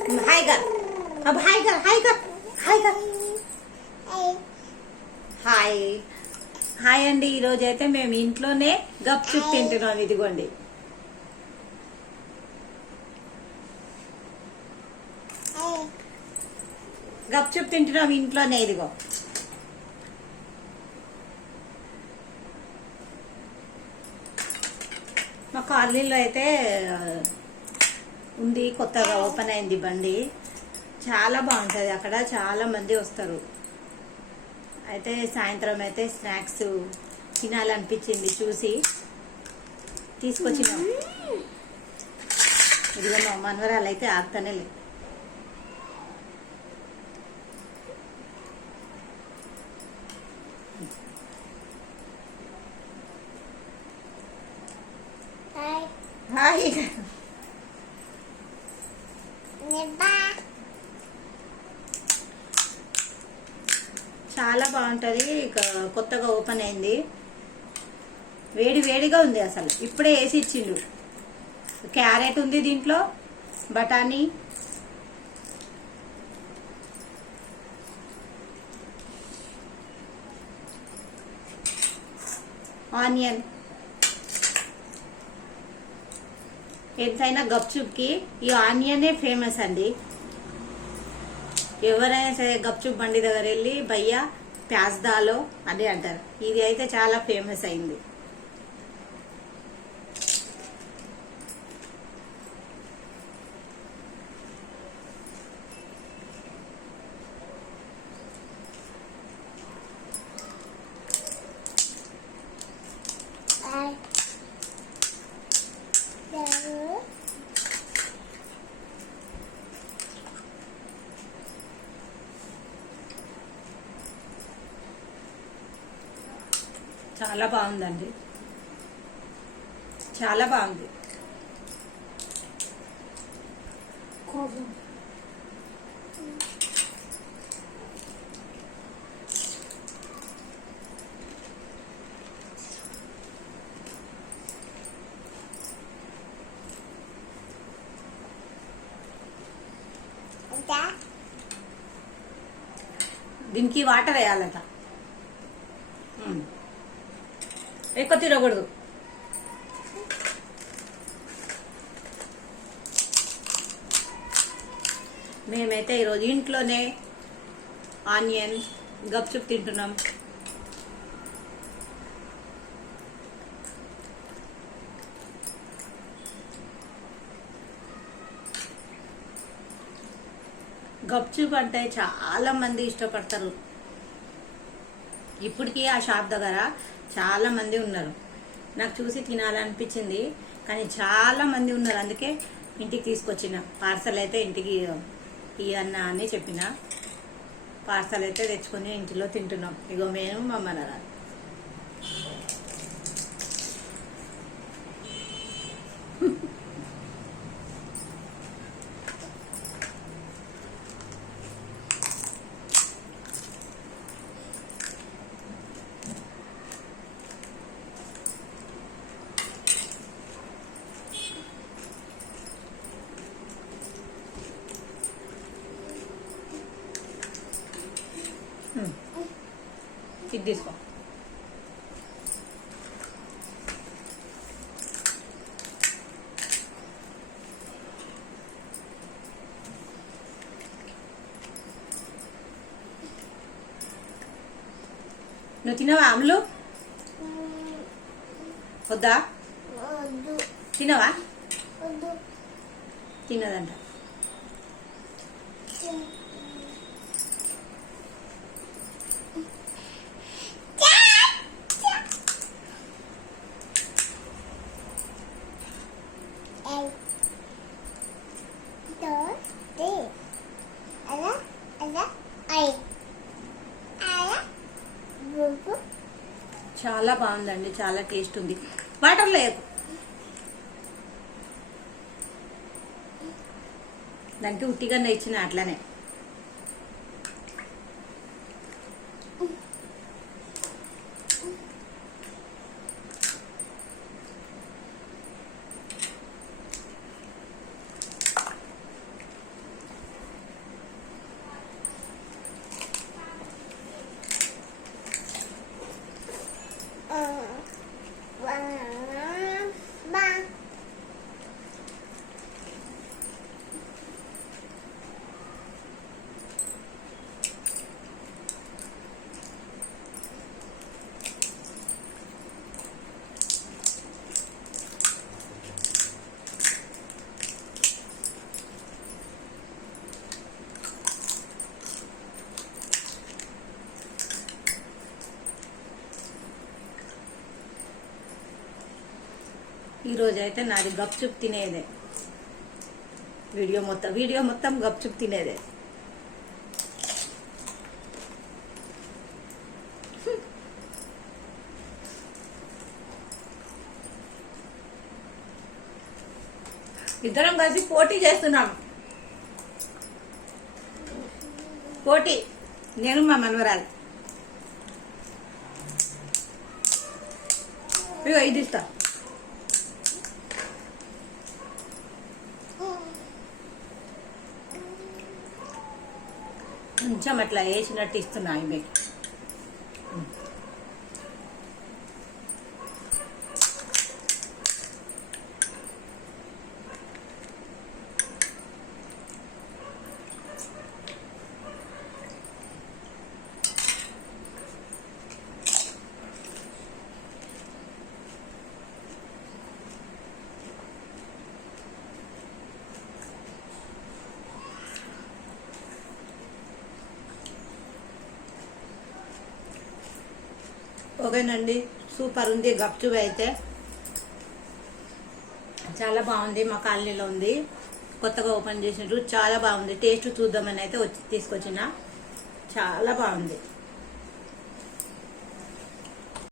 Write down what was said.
Hi కర్ अब hi కర్ హాయ్ కర్ హాయ్ కర్ హాయ్ హాయ్ అండి ఈరోజు అయితే మేము ఇంట్లోనే గప్ చుప్ తింటున్నాం ఇదిగోండి. గప్ చుప్ తింటున్నాం ఇంట్లోనే ఇదిగో. మా కాలనీలో అయితే ఉంది కొత్తగా ఓపెన్ అయింది బండి. చాలా బాగుంటుంది అక్కడ చాలా మంది వస్తారు. అయితే సాయంత్రం అయితే స్నాక్స్ తినాలనిపించింది చూసి. తీసుకొచ్చినాం. ఇదిగో మా మనవరాలు అయితే ఆగుతానే లేదు హాయ్ చాలా బాగుంటుంది ఇక కొత్తగా ఓపెన్ అయింది. వేడి వేడిగా ఉంది అసలు. ఇప్పుడే వేసి ఇచ్చిండు. క్యారెట్ ఉంది దీంట్లో బఠానీ. ఆనియన్. ఎంతైనా గప్చుప్కి ఈ ఆనియనే ఫేమస్ అండి. ఎవరైనా సరే గప్చుప్ బండి దగ్గర వెళ్ళి భయ్యా ప్యాజ్దాలో అని అంటారు. ఇది అయితే చాలా ఫేమస్ అయింది. చాలా బాగుందండి. చాలా బాగుంది. దీనికి వాటర్ వేయాలట. ఎక్కువ తిరగకూడదు మేమైతే ఈరోజు ఇంట్లోనే ఆనియన్ గప్చుప్ తింటున్నాం. గప్చుప్ అంటే చాలా మంది ఇష్టపడతారు. ఇప్పటికీ ఆ షాప్ దగ్గర చాలా మంది ఉన్నారు. నాకు చూసి తినాలనిపించింది కానీ చాలా మంది ఉన్నారు. అందుకే ఇంటికి తీసుకొచ్చిన. పార్సల్ అయితే ఇంటికి ఇవన్న అని చెప్పిన. పార్సల్ అయితే తెచ్చుకొని ఇంటిలో తింటున్నాం. ఇగో మేము మా మనరాలు ఇది తీసుకో. నువ్వు తినవా అమ్ములు వద్దా? తినవా తినదంట చాలా బాగుందండి చాలా టేస్ట్ ఉంది. వాటర్ లేదు దానికి ఉట్టిగా ఇచ్చిన అట్లనే. 嗯 ఈరోజు అయితే నాది గప్చుప్ తినేదే. వీడియో మొత్తం వీడియో మొత్తం గప్చుప్ తినేదే. ఇద్దరం కలిసి పోటీ చేస్తున్నాం. పోటీ. నేను మా మనవరాలు. ఇగో ఇది ఇస్తా. కొంచెం అట్లా వేసినట్టు ఇస్తున్నా ఆమెకి ఓకేనండి. సూపర్ ఉంది గప్చుప్ అయితే. చాలా బాగుంది మా కాలనీలో ఉంది. కొత్తగా ఓపెన్ చేసినారు చాలా బాగుంది. టేస్ట్ చూద్దామని అయితే వచ్చి తీసుకొచ్చిన. చాలా బాగుంది.